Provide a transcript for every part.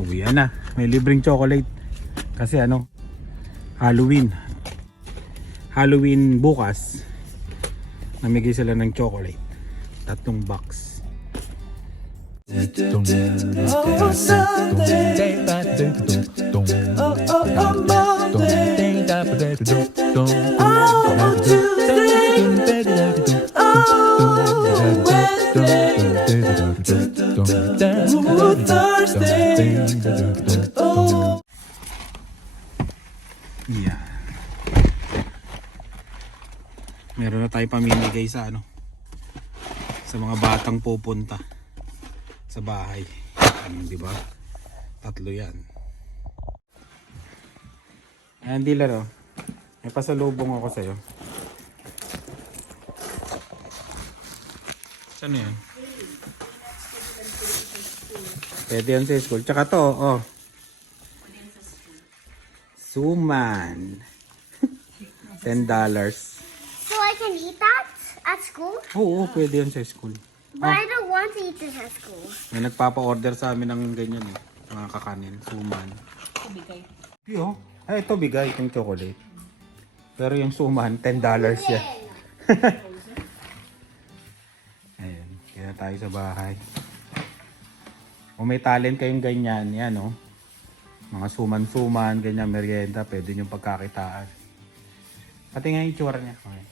Uwian na. May libreng chocolate. Kasi ano, Halloween. Halloween bukas. Namigay sila ng chocolate. Tatlong box. Yeah. Meron na tayo pamimigay sa ano sa mga batang pupunta sa bahay. Ano, di ba? Tatlo 'yan. Ayan, dealer oh. May pasalubong ako sa'yo. Saan yan? Pwede yan sa school. Tsaka to, oh. Suman. $10. So I can eat that at school? Oo, pwede yan sa school. But I don't want to eat this at school. May nagpapa-order sa amin ng ganyan eh. Mga kakanin, suman. Bigay. Yo, ay ito bigay itong chocolate. Pero yung suman, $10 yan. Ayun, kaya tayo sa bahay. Kung may talent kayong ganyan, yan oh. Mga suman-suman, ganyan, merienda, pwede nyo pagkakitaan. Pati nga yung tsura niya. Okay.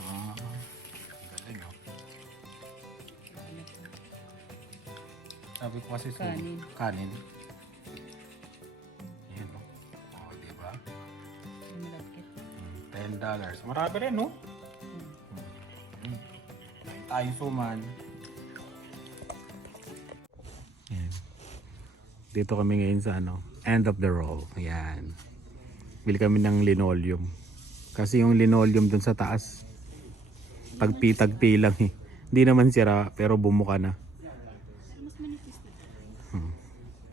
Ah, galing, oh. Sabi ko kasi suman. Kanin. Kanin. Yan oh. Oh, di ba? Malagkit. $10. dollars. Marami rin, no? Tayo suman. Yan. Dito kami ngayon sa ano, end of the roll. Ayan. Bili kami ng linoleum. Kasi yung linoleum dun sa taas, tagpi-tagpi lang eh. Hindi naman sira, pero bumuka na. Hmm.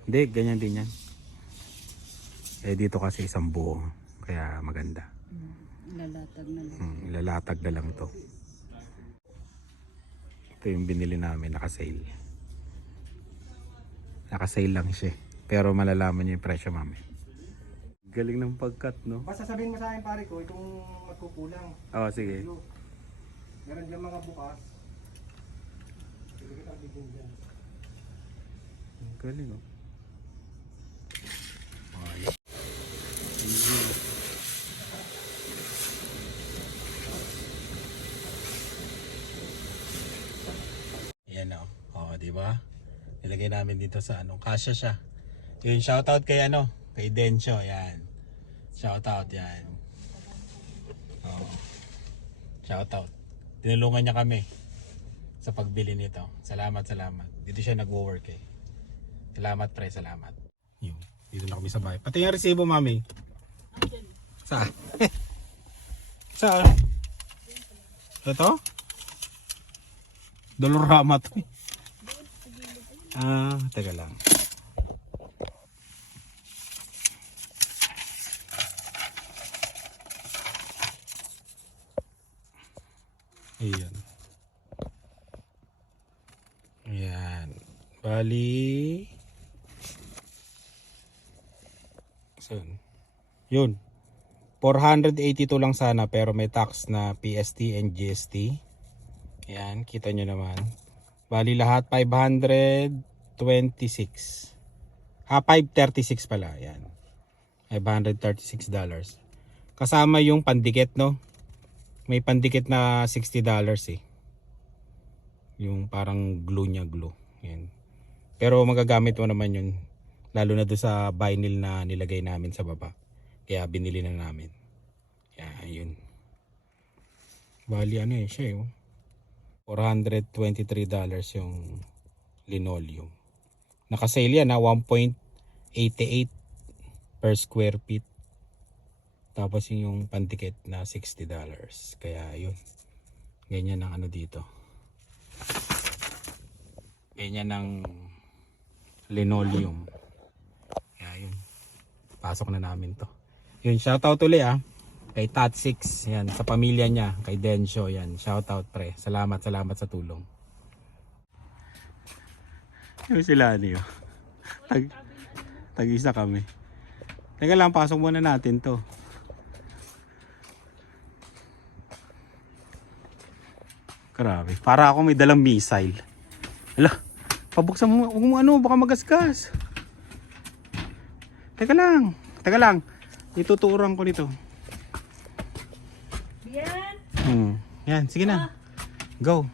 Hindi, ganyan din yan. Eh dito kasi isang buo. Kaya maganda. Lalatag na lang. Hmm, ilalatag na lang to. Ito yung binili namin, naka-sale. Naka-sale lang siya. Pero malalaman niyo yung presyo mamaya. Galing ng pagkat, no? Basta sabihin mo sa akin pare ko, itong magkukulang. Oo, sige. Ano? Meron dyan mga bukas. Sige kita bigyan dyan. Galing, oh. Ay. Yan o. Oo, di ba? Nilagay namin dito sa ano, kasya siya. Yun, shoutout kay ano, kay Densyo, yan. Shoutout, yan. Oo. Shoutout. Tinulungan niya kami sa pagbili nito. Salamat, salamat. Dito siya nagwo-work eh. Salamat pre, salamat. Yun. Dito na kami sa bahay. Pati yung resibo, mami. Saan? Saan? Ito? Dolorama to. Ah, teka lang. Ayan. Ayan. Bali. Saan? Yun. 482 lang sana pero may tax na PST and GST. Ayan, kita nyo naman. Bali lahat 526. Ah, 536 pala. Ayan. 536 dollars. Kasama yung pandikit, no? May pandikit na 60 dollars eh. Yung parang glue niya, glue. Ayan. Pero magagamit mo naman yun. Lalo na doon sa vinyl na nilagay namin sa baba. Kaya binili na namin. Kaya yun. Bali ano eh siya eh. Oh. $423 dollars yung linoleum. Nakasale yan na 1.88 per square feet. Tapos yun yung pandikit na 60 dollars. Kaya yun. Ganyan ang ano dito. Ganyan ang linoleum. Kaya yun. Pasok na namin to. Yun, shoutout ulit ah. Kay Tat 6, yan, sa pamilya niya, kay Densyo, yan. Shout out pre. Salamat, salamat sa tulong. Ano sila niyo? Tag, tag-isa kami. Teka lang, pasok muna natin to. Grabe. Para ako may dalang missile. Ala, pabuksan mo, huwag mo ano, baka magasgas. Teka lang, teka lang. Ituturan ko nito. Hmm. Yan, sige na. Go.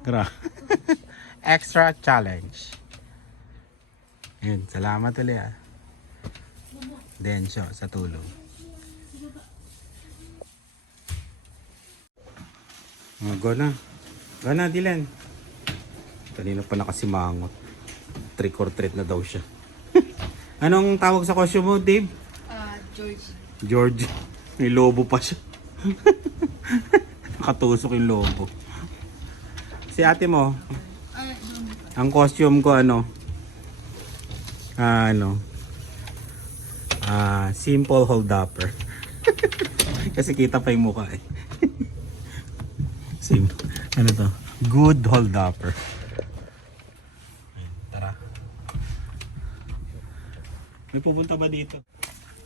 Gra. Extra challenge. Yan, salamat ulit ah. Densyo sa tulong. Oh, go na. Go na, Dylan. Kanina pa nakasimangot. Trick or treat na daw siya. Anong tawag sa costume mo, Dave? Ah, George. George, may lobo pa siya. Nakatusok yung lobo. Si ate mo, ang costume ko ano, ah, ano, ah, simple hold upper. Kasi kita pa yung mukha eh. Sim, ano to? Good hold upper. Tara. May pupunta ba dito?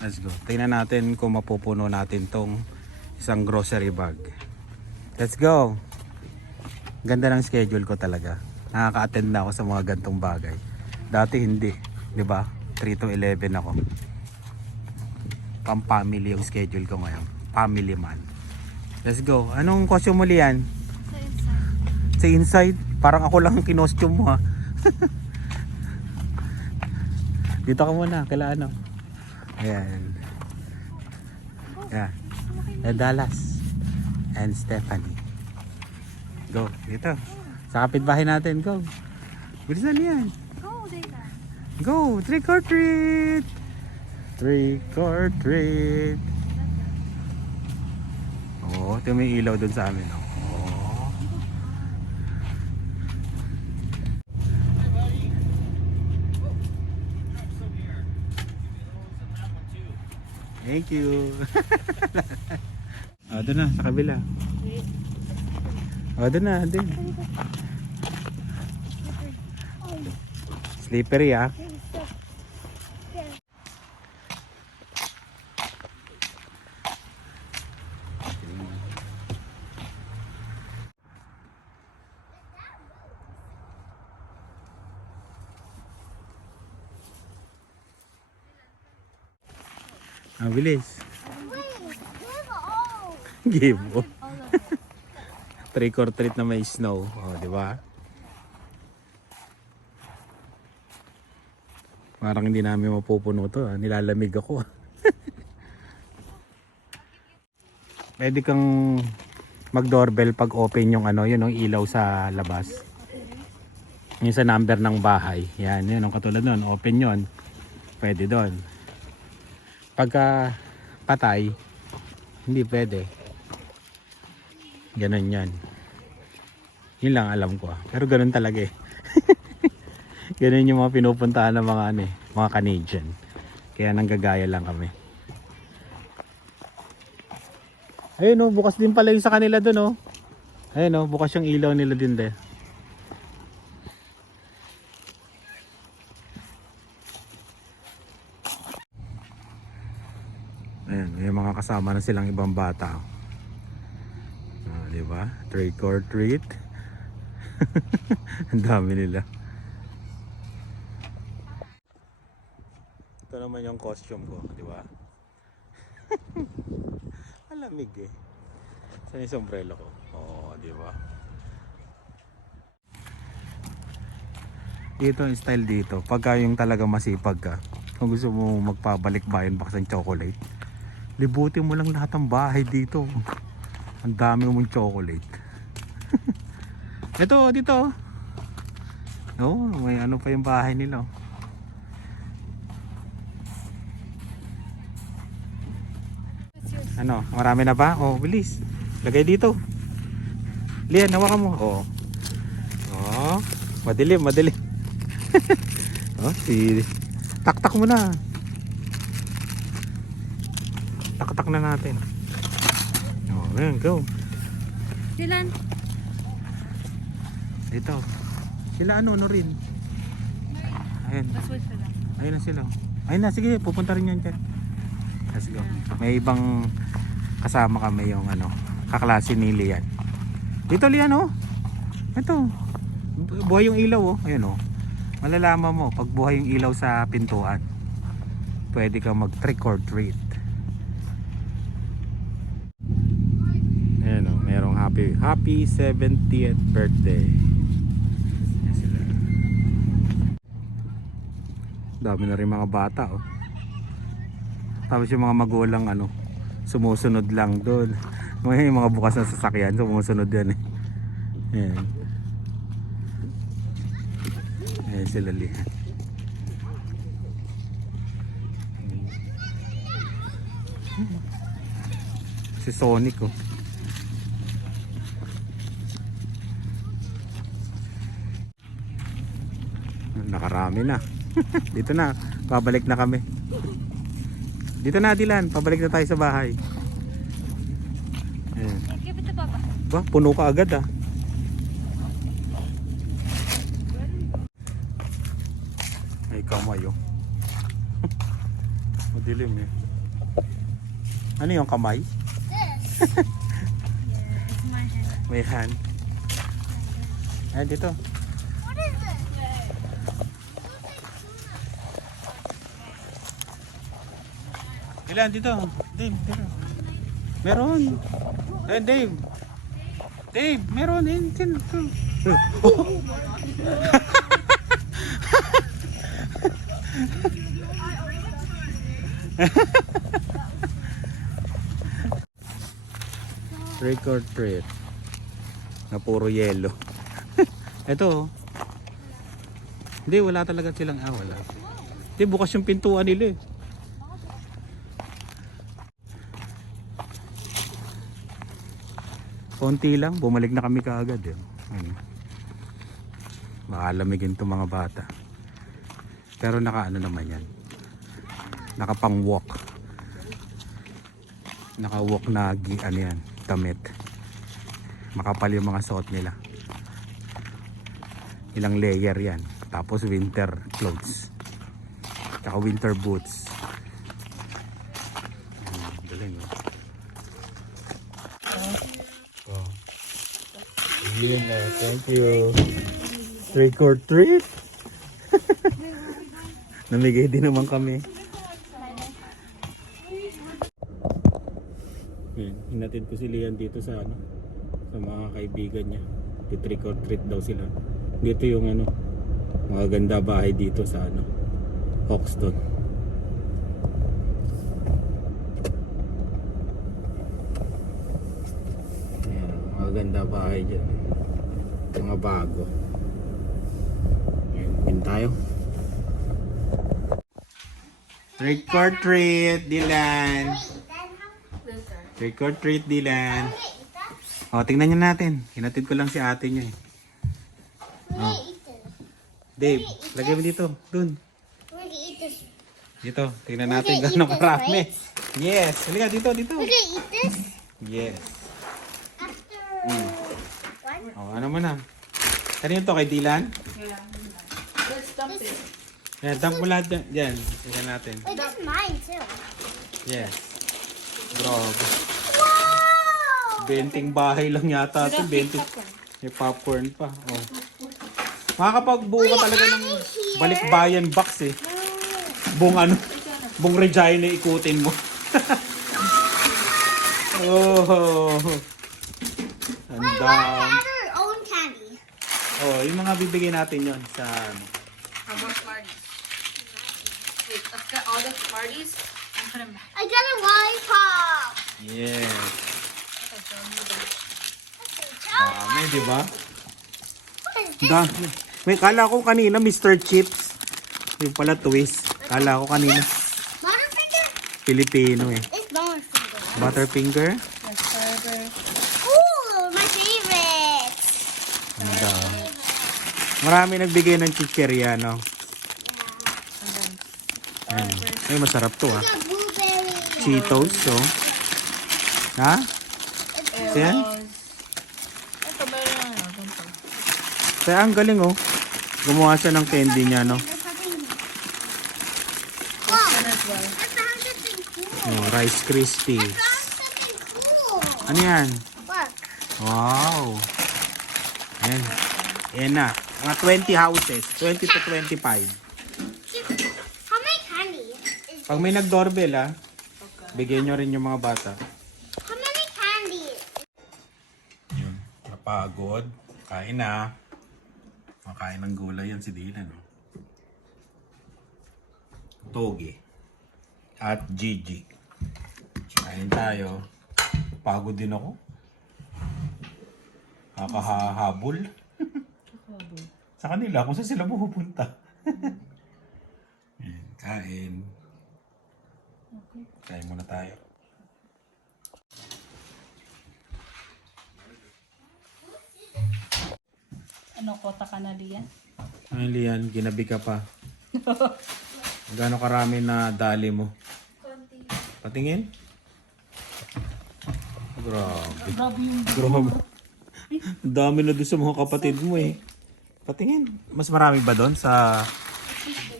Let's go. Tingnan natin kung mapupuno natin tong isang grocery bag. Let's go. Ganda ng schedule ko talaga. Nakaka-attend na ako sa mga gantong bagay. Dati hindi, 'di ba? 3 to 11 ako. Pang family yung schedule ko ngayon. Family man. Let's go. Anong costume mo liyan? Sa inside. Parang ako lang ang kinostume mo ha. Dito ka muna, kaila ano. Ayan. Yeah. Eh, Dallas. And Stephanie. Go. Dito. Sa kapitbahay natin. Go. Bilisan yan. Go, Dana. Go. Trick or treat. Trick or treat. Oo. Oh, ito may ilaw dun sa amin. Oh. Thank you. Ah, doon na, sa kabila. Ah, doon na, din. Slippery ah. Ah, bilis. Give mo. Trick or treat na may snow. Oh, di ba? Parang hindi namin mapupuno to. ah. Nilalamig ako. Pwede kang mag-doorbell pag open yung ano, yun yung ilaw sa labas. Yung sa number ng bahay. Yan, yun ang katulad nun. Open yun. Pwede doon. Pagka patay, hindi pwede. Ganon yan. Yun lang alam ko. ah. Pero ganon talaga eh. ganon yung mga pinupuntahan ng mga ano eh, mga Canadian. Kaya nanggagaya lang kami. Ayun oh, bukas din pala yung sa kanila dun oh. Ayun oh, bukas yung ilaw nila din de. Ayan, may mga kasama na silang ibang bata. oh. Ah, di ba? Trick or treat. Ang dami nila. Ito naman yung costume ko, di ba? Malamig eh. Saan yung sombrero ko? Oo, di ba? Dito yung style dito. Pagka yung talaga masipag ka, kung gusto mo magpabalik bayan box ng chocolate, libutin mo lang lahat ng bahay dito. Ang dami mong chocolate. Ito, dito. Oh, may ano pa yung bahay nila. oh. Ano, marami na ba? Oh, bilis. Lagay dito. Lian, hawakan mo. Oh. Oh, madilim, madilim. oh, si taktak mo na. Isasak na natin. Oh, ayan, go. Silan? Dito. Sila ano, ano rin. Ayan. Ayun na sila. Ayun na, sige, pupunta rin yan dyan. Let's go. May ibang kasama kami yung ano, kaklase ni Lian. Dito Lian oh. Ito. Bu- Buhay yung ilaw oh. Ayun oh. Malalaman mo pag buhay yung ilaw sa pintuan. Pwede kang mag trick or treat. Ayan oh, merong happy happy 70th birthday. Dami na rin mga bata oh. Tapos yung mga magulang ano, sumusunod lang doon. May mga bukas na sasakyan, sumusunod yan eh. Ayan. Ayan sila lihan. Si Sonic oh. Nakarami na. Dito na, babalik na kami. Dito na Dilan, pabalik na tayo sa bahay. Ayan. Ba, puno ka agad ah. Ay, kamay oh. Madilim eh. Ano yung kamay? It's my hand. May hand. Ay, dito. What is this? Ilan dito? Dave, dito. Meron. Eh, Dave. Dave, meron. Eh, dyan. Oh. Trick or treat. Na puro yelo. Ito. oh. Hindi, wala talaga silang ah, wala. Hindi, bukas yung pintuan nila eh. Konti lang, bumalik na kami kaagad eh. Ano. Makalamigin to mga bata. Pero naka ano naman yan. Naka pang walk. Naka walk na ano yan, damit. Makapal yung mga suot nila. Ilang layer yan. Tapos winter clothes. Tsaka winter boots. Ayan, galing oh. Oh. Yun na, thank you. Trick or treat. Namigay din naman kami. Yun, hinatid ko si Lian dito sa ano, sa mga kaibigan niya. Di trick or treat daw sila. Dito yung ano, mga ganda bahay dito sa ano, Hoxton. Ayan, mga ganda bahay dyan. Mga bago. Yun tayo. Trick or treat, Dylan. Trick or treat, Dylan. O, tingnan niyo natin. Hinatid ko lang si ate niya eh. Eat this. Dave, lagay mo dito. Dun. Dito. Tingnan natin gano'ng karami. Yes. Halika dito, dito. Yes. Mm. one. O, ano mo na? Kanino to? Kay Dylan? Let's dump it. Yan, dump mo lahat dyan. Dyan. Tingnan natin. Wait, that's mine too. Yes. Grabe. Wow! Benting bahay lang yata ito. Benting. May popcorn pa. Oh. Makakapagbuo ka talaga ng balikbayan box eh. Buong ano, buong Regina ikutin mo. oh. Add our own candy? Oh, yung mga bibigay natin yon sa ano. How more Smarties? Wait, let's get all the put them back. I got a lollipop. Yes. Dami, di ba? What is this? Dami. May kala ko kanina Mr. Chips. Yung pala twist. Kala ko kanina Butterfinger? Filipino eh. It's Butterfinger. Butterfinger. Marami nagbigay ng chicherya, no? Ayan. Ay, masarap to ah. Cheetos, so. Ha? It's Yan? Ito, meron na ano. Kaya ang galing oh. Gumawa siya ng candy niya, no? Oh, Rice Krispies. Ano yan? Wow. Ayan. Ayan na. Mga 20 houses. 20 to 25. How many candy? Pag may nag-doorbell ah, bigyan nyo rin yung mga bata. how many candy? Yun. Napagod. Kain na. Makain ng gulay yan si Dylan. oh. Togi. At Gigi. Kain tayo. Pagod din ako. Kakahabol. Sa kanila, kung saan sila pupunta. Ayan, kain. Kain muna tayo. Ano, kota ka na diyan? Ay, Lian, ginabi ka pa. Gano'ng karami na dali mo? Patingin? Grabe. Grabe yung Grabe. Ang dami na doon sa mga kapatid mo eh. Patingin. Mas marami ba doon sa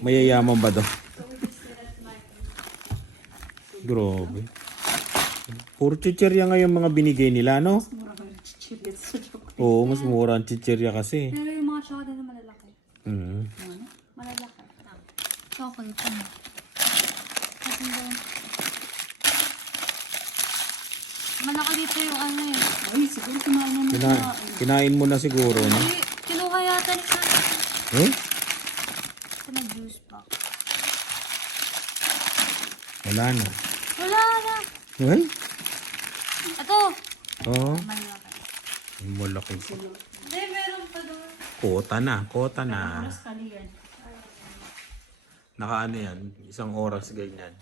mayayaman ba doon? Grabe. Puro chichirya nga yung mga binigay nila, no? Oo, mas mura ang chichirya kasi. Pero yung mga chocolate na malalaki. Ano? Malalaki. Chocolate. Kasi. Malaki dito yung ano eh. Ay, siguro kumain na Kina- kinain mo na siguro, no? Ay, ni Sana. Eh? Ito na juice box. Wala na. Wala na. Well? Ito. Oo. Malaki. Malaki pa. Hindi, meron pa doon. Kota na, kota na. Mas kali yan. Nakaano yan, isang oras ganyan.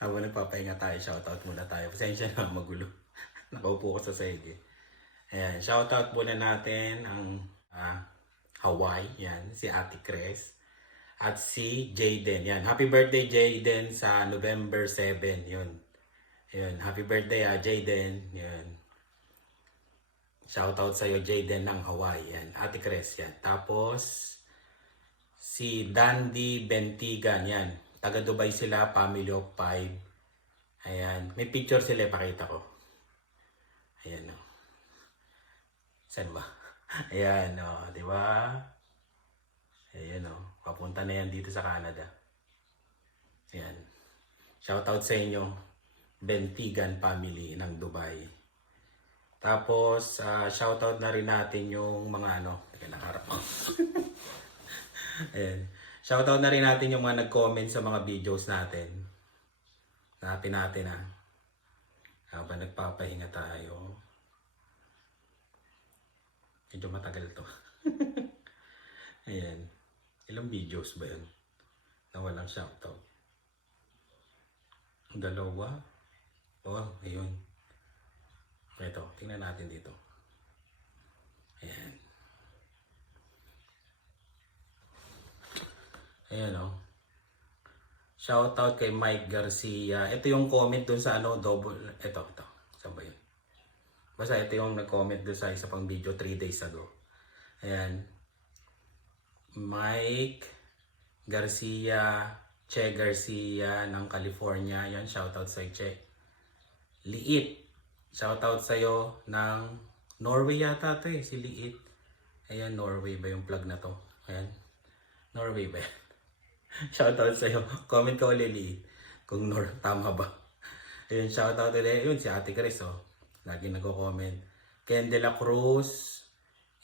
Habang nagpapahinga tayo, shoutout muna tayo. Pasensya na magulo. Nakaupo ko sa sahig eh. Ayan, shoutout muna natin ang ah, Hawaii, yan, si Ate Cres. At si Jaden, yan. Happy birthday Jaden sa November 7, yun. Yun, happy birthday ah, Jaden. Yun. Shoutout sa'yo Jaden ng Hawaii, yan. Ate Cres, yan. Tapos, si Dandy Bentigan, yan. Taga Dubai sila, family of five. Ayan. May picture sila, pakita ko. Ayan, o. Saan ba? Ayan, o. Di ba? Ayan, o. Papunta na yan dito sa Canada. Ayan. Shoutout sa inyo, Bentigan family ng Dubai. Tapos, ah, shoutout na rin natin yung mga ano. Teka, nakaharap ko. Ayan. Shoutout na rin natin yung mga nag-comment sa mga videos natin. Hanapin natin ha. Habang nagpapahinga tayo. Medyo matagal to. Ayan. Ilang videos ba yun? Na walang shoutout. Dalawa. Oh, ayun. Ito, tingnan natin dito. Ayan. Ayan o. Shoutout kay Mike Garcia. Ito yung comment dun sa ano, double. Ito, ito. Basta ito yung nag-comment dun sa isa pang video 3 days ago. Ayan. Mike Garcia, Che Garcia ng California. Yan, shoutout sa Che. Liit. Shoutout sa'yo ng Norway yata to eh, si Liit. Ayan, Norway ba yung plug na to? Ayan. Norway ba yan? Shoutout sa'yo. Comment ka ulit, Liit. Kung Nor, tama ba? Ayun, shoutout ulit. Yun, si Ate Chris, oh. Lagi nagko-comment. Ken De La Cruz,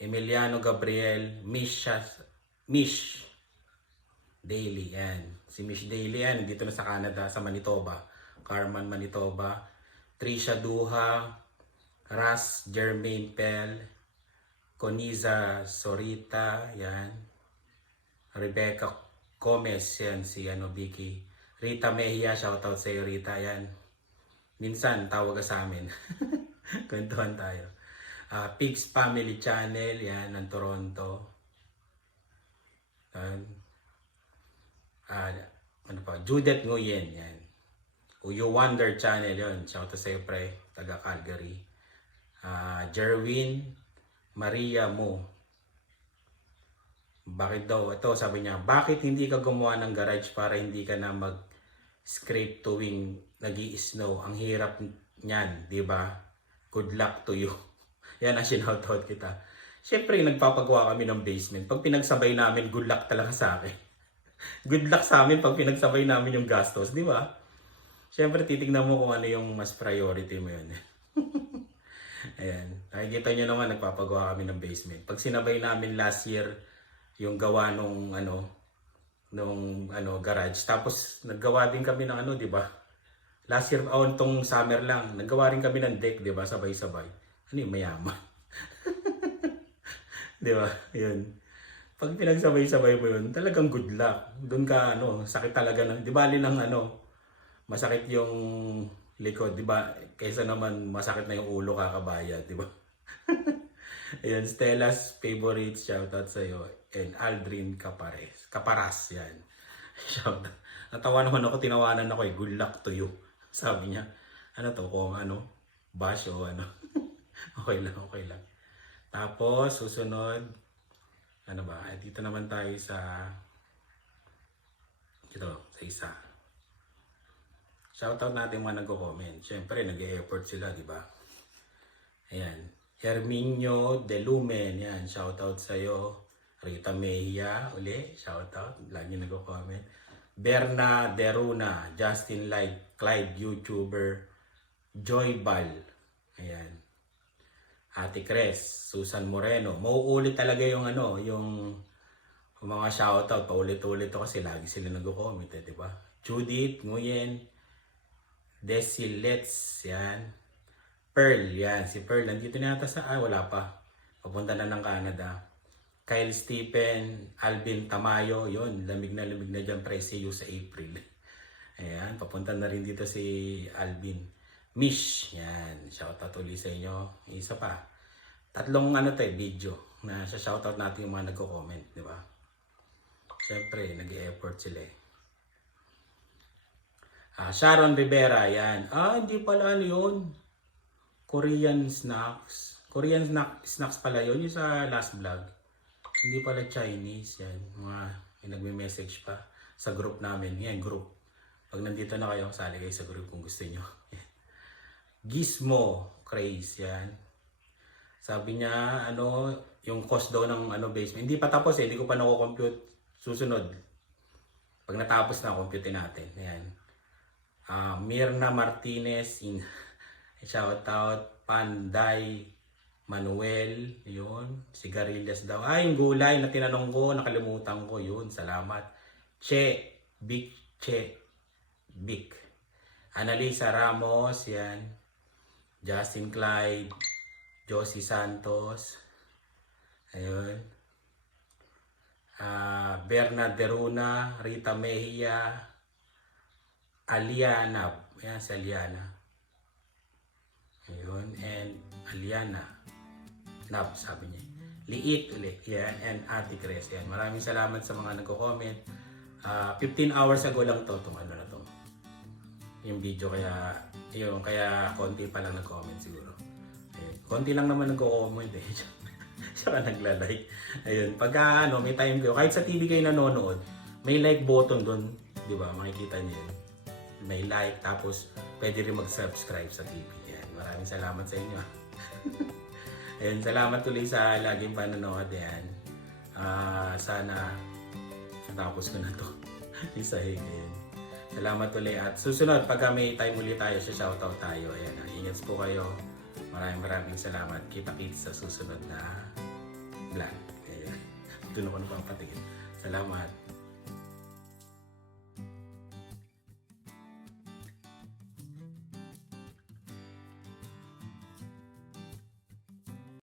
Emiliano Gabriel, Mish, Shas- Mish Daily, yan. Si Mish Daily, yan. Dito na sa Canada, sa Manitoba. Carman, Manitoba. Trisha Duha, Ras Jermaine Pell, Coniza Sorita, yan. Rebecca Gomez, yan, si ano, Vicky. Rita Mejia, shoutout sa iyo, Rita, yan. Minsan, tawag ka sa amin. Kwentuhan tayo. Ah, Pigs Family Channel, yan, ng Toronto. Yan. Ah, ano pa, Judith Nguyen, yan. O You Wonder Channel yon Shout out sa'yo pre, taga Calgary. Ah, Jerwin Maria Mo. Bakit daw? Ito sabi niya, bakit hindi ka gumawa ng garage para hindi ka na mag scrape tuwing nag snow Ang hirap niyan, di ba? Good luck to you. Yan ang sinoutout kita. Siyempre, nagpapagawa kami ng basement. Pag pinagsabay namin, good luck talaga sa akin. good luck sa amin pag pinagsabay namin yung gastos, di ba? Siyempre, titignan mo kung ano yung mas priority mo yun. Ayan. Nakikita nyo naman, nagpapagawa kami ng basement. Pag sinabay namin last year, yung gawa nung ano, nung ano, garage. Tapos, naggawa din kami ng ano, di ba? Last year, oh, tong summer lang, naggawa rin kami ng deck, di ba? Sabay-sabay. Ano yung mayaman? di ba? Yun. Pag pinagsabay-sabay mo yun, talagang good luck. Doon ka, ano, sakit talaga na. Di ba, ng ano, masakit yung likod, di ba? Kaysa naman masakit na yung ulo kakabayad, di ba? Ayan, Stella's favorite shoutout sa iyo and Aldrin Capares. Caparas yan. Shout Natawa naman ako, tinawanan ako eh. Good luck to you. Sabi niya. Ano to? Kung ano? Bash o ano? okay lang, okay lang. Tapos, susunod. Ano ba? Dito naman tayo sa dito, sa isa. Shoutout natin mga nagko-comment. Siyempre, nag-e-effort sila, di ba? Ayan. Herminio De Lumen. Yan. Shoutout sa'yo. Rita Mejia. Uli. Shoutout. Lagi nagko-comment. Berna Deruna. Justin Light. Clyde YouTuber. Joy Bal. Ayan. Ate Cres. Susan Moreno. Mauulit talaga yung ano, yung mga shoutout. Paulit-ulit to kasi lagi sila nagko-comment eh, di ba? Judith Nguyen. Desi Let's. Yan. Pearl, yan. Si Pearl, nandito na yata sa, ah, wala pa. Papunta na ng Canada. Kyle Stephen, Alvin Tamayo, yun, lamig na lamig na dyan, pre, see you sa April. Ayan, papunta na rin dito si Alvin. Mish, yan, shoutout ulit sa inyo. Isa pa. Tatlong ano to eh, video na sa shoutout natin yung mga nagko-comment, di ba? Siyempre, nag-e-effort sila eh. Ah, Sharon Rivera, yan. Ah, hindi pala ano yun. Korean snacks. Korean snack, snacks pala yun, yung sa last vlog. Hindi pala Chinese, yan. Mga yung nagme-message pa sa group namin. Yan, group. Pag nandito na kayo, sali kayo sa group kung gusto nyo. Gizmo Craze, yan. Sabi niya, ano, yung cost daw ng ano, basement. Hindi pa tapos eh, hindi ko pa nako-compute. Susunod. Pag natapos na, compute natin. Ayan. Ah, Mirna Martinez in shout out Panday Manuel yun sigarilyas daw ay yung gulay na tinanong ko nakalimutan ko yun salamat Che Big Che Big Annalisa Ramos yan Justin Clyde Josie Santos ayun Ah, Bernard Deruna Rita Mejia Aliana. Yan si Aliana. Ayun. And Aliana. Nab, sabi niya. Liit ulit. Yan. And Ate Cres. Yan. Maraming salamat sa mga nagko-comment. Ah, 15 hours ago lang to. Itong ano na. Yung video kaya, yung kaya konti pa lang nag-comment siguro. Ayun. Konti lang naman nagko-comment eh. Saka nagla-like. Ayun. Pagka ano, may time kayo. Kahit sa TV kayo nanonood, may like button doon. Di ba? Makikita niyo yun may like, tapos pwede rin mag-subscribe sa TV. Yan. Maraming salamat sa inyo. ah. Ayun, salamat tuloy sa laging panonood. Yan. Ah, sana natapos ko na to. Isa Ayan. Salamat ulit at susunod pagka may time ulit tayo sa shoutout tayo. Ayan, ah, ingat po kayo. Maraming maraming salamat. Kita-kits sa susunod na vlog. Ayan. Doon ako napapatingin. Salamat.